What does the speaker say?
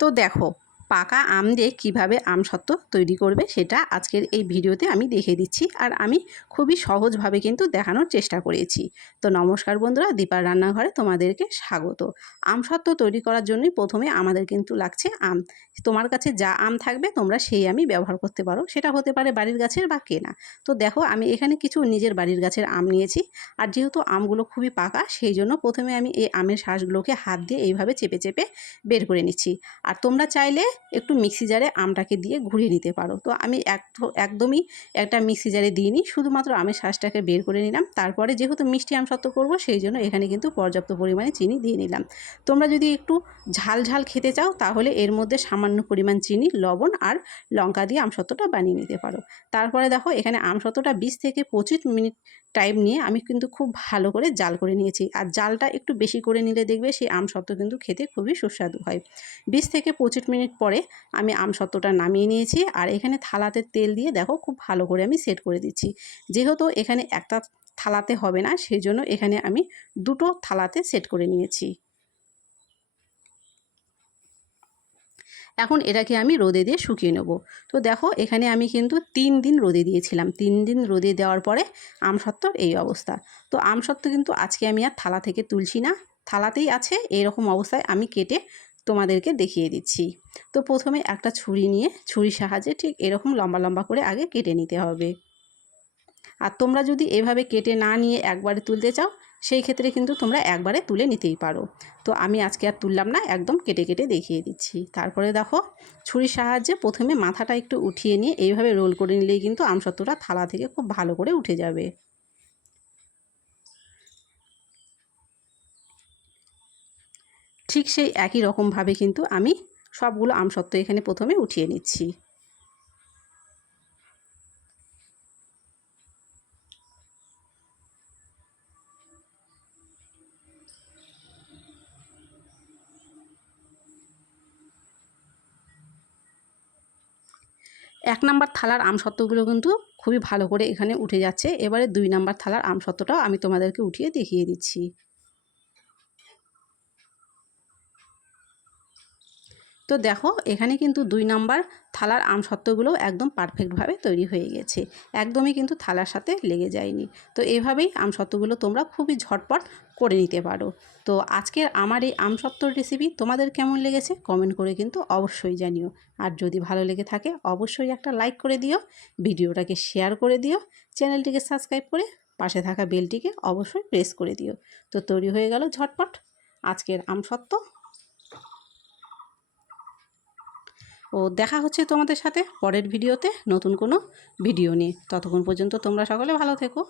তো দেখো পাকা আম দিয়ে কীভাবে আমসত্ত্ব তৈরি করবে সেটা আজকের এই ভিডিওতে আমি দেখিয়ে দিচ্ছি, আর আমি খুবই সহজভাবে কিন্তু দেখানোর চেষ্টা করেছি। তো নমস্কার বন্ধুরা, দীপার রান্নাঘরে তোমাদেরকে স্বাগত। আমসত্ত্ব তৈরি করার জন্যই প্রথমে আমাদের কিন্তু লাগছে আম। তোমার কাছে যা আম থাকবে তোমরা সেই আমই ব্যবহার করতে পারো, সেটা হতে পারে বাড়ির গাছের বা কেনা। তো দেখো আমি এখানে কিছু নিজের বাড়ির গাছের আম নিয়েছি, আর যেহেতু আমগুলো খুবই পাকা সেই জন্য প্রথমে আমি এই আমের শাঁসগুলোকে হাত দিয়ে এইভাবে চেপে চেপে বের করে নিচ্ছি। আর তোমরা চাইলে একটু মিক্সি জারে আমটাকে দিয়ে ঘুরিয়ে নিতে পারো। তো আমি একদমই একটা মিক্সি জারে দিইনি, শুধুমাত্র আমের শাঁসটাকে বের করে নিলাম। তারপরে যেহেতু মিষ্টি আমসত্ত্ব করব সেই জন্য এখানে কিন্তু পর্যাপ্ত পরিমাণে চিনি দিয়ে নিলাম। তোমরা যদি একটু ঝাল ঝাল খেতে চাও তাহলে এর মধ্যে সামান্য পরিমাণ চিনি, লবণ আর লঙ্কা দিয়ে আমসত্ত্বটা বানিয়ে নিতে পারো। তারপরে দেখো এখানে আমসত্ত্বটা 20 থেকে 25 মিনিট টাইম নিয়ে আমি কিন্তু খুব ভালো করে জাল করে নিয়েছি। আর জালটা একটু বেশি করে নিলে দেখবে সেই আমসত্ত্ব কিন্তু খেতে খুবই সুস্বাদু হয়। 20 থেকে 25 মিনিট পরে আমি আমসত্ত্বটা নামিয়ে নিয়েছি, আর এখানে থালাতে তেল দিয়ে দেখো খুব ভালো করে আমি সেট করে দিচ্ছি। যেহেতু এখানে একটা থালাতে হবে না সেই জন্য এখানে আমি দুটো থালাতে সেট করে নিয়েছি। এখন এটাকে আমি রোদে দিয়ে শুকিয়ে নেব। তো দেখো এখানে আমি কিন্তু 3 দিন রোদে দিয়েছিলাম। 3 দিন রোদে দেওয়ার পরে আমসত্ত্বর এই অবস্থা। তো আমসত্ত্ব কিন্তু আজকে আমি আর থালা থেকে তুলছি না, থালাতেই আছে। এইরকম অবস্থায় আমি কেটে তোমাদেরকে দেখিয়ে দিচ্ছি। তো প্রথমে একটা ছুরি নিয়ে ছুরির সাহায্যে ঠিক এরকম লম্বা লম্বা করে আগে কেটে নিতে হবে। আর তোমরা যদি এভাবে কেটে না নিয়ে একবারে তুলতে চাও সেই ক্ষেত্রে কিন্তু তোমরা একবারে তুলে নিতেই পারো। তো আমি আজকে আর তুললাম না, একদম কেটে কেটে দেখিয়ে দিচ্ছি। তারপরে দেখো ছুরির সাহায্যে প্রথমে মাথাটা একটু উঠিয়ে নিয়ে এইভাবে রোল করে নিলেই কিন্তু আমসত্ত্বটা থালা থেকে খুব ভালো করে উঠে যাবে। ঠিক সেই একই রকমভাবে কিন্তু আমি সবগুলো আমসত্ত্ব এখানে প্রথমে উঠিয়ে নিচ্ছি। এক নাম্বার থালার আমসত্ত্বগুলো কিন্তু খুবই ভালো করে এখানে উঠে যাচ্ছে। এবারে 2 নাম্বার থালার আমসত্ত্বটাও আমি তোমাদেরকে উঠিয়ে দেখিয়ে দিচ্ছি। তো দেখো এখানে কিন্তু 2 নাম্বার থালার আমসত্ত্বগুলো একদম পারফেক্টভাবে তৈরি হয়ে গেছে, একদমই কিন্তু থালার সাথে লেগে যায়নি। তো এভাবেই আমসত্ত্বগুলো তোমরা খুবই ঝটপট করে নিতে পারো। তো আজকের আমার এই আমসত্ত্বর রেসিপি তোমাদের কেমন লেগেছে কমেন্ট করে কিন্তু অবশ্যই জানিও। আর যদি ভালো লেগে থাকে অবশ্যই একটা লাইক করে দিও, ভিডিওটাকে শেয়ার করে দিও, চ্যানেলটিকে সাবস্ক্রাইব করে পাশে থাকা বেলটিকে অবশ্যই প্রেস করে দিও। তো তৈরি হয়ে গেল ঝটপট আজকের আমসত্ত্ব। ও দেখা হচ্ছে তোমাদের সাথে পরের ভিডিওতে নতুন কোনো ভিডিও নিয়ে। ততক্ষণ পর্যন্ত তোমরা সকলে ভালো থেকো।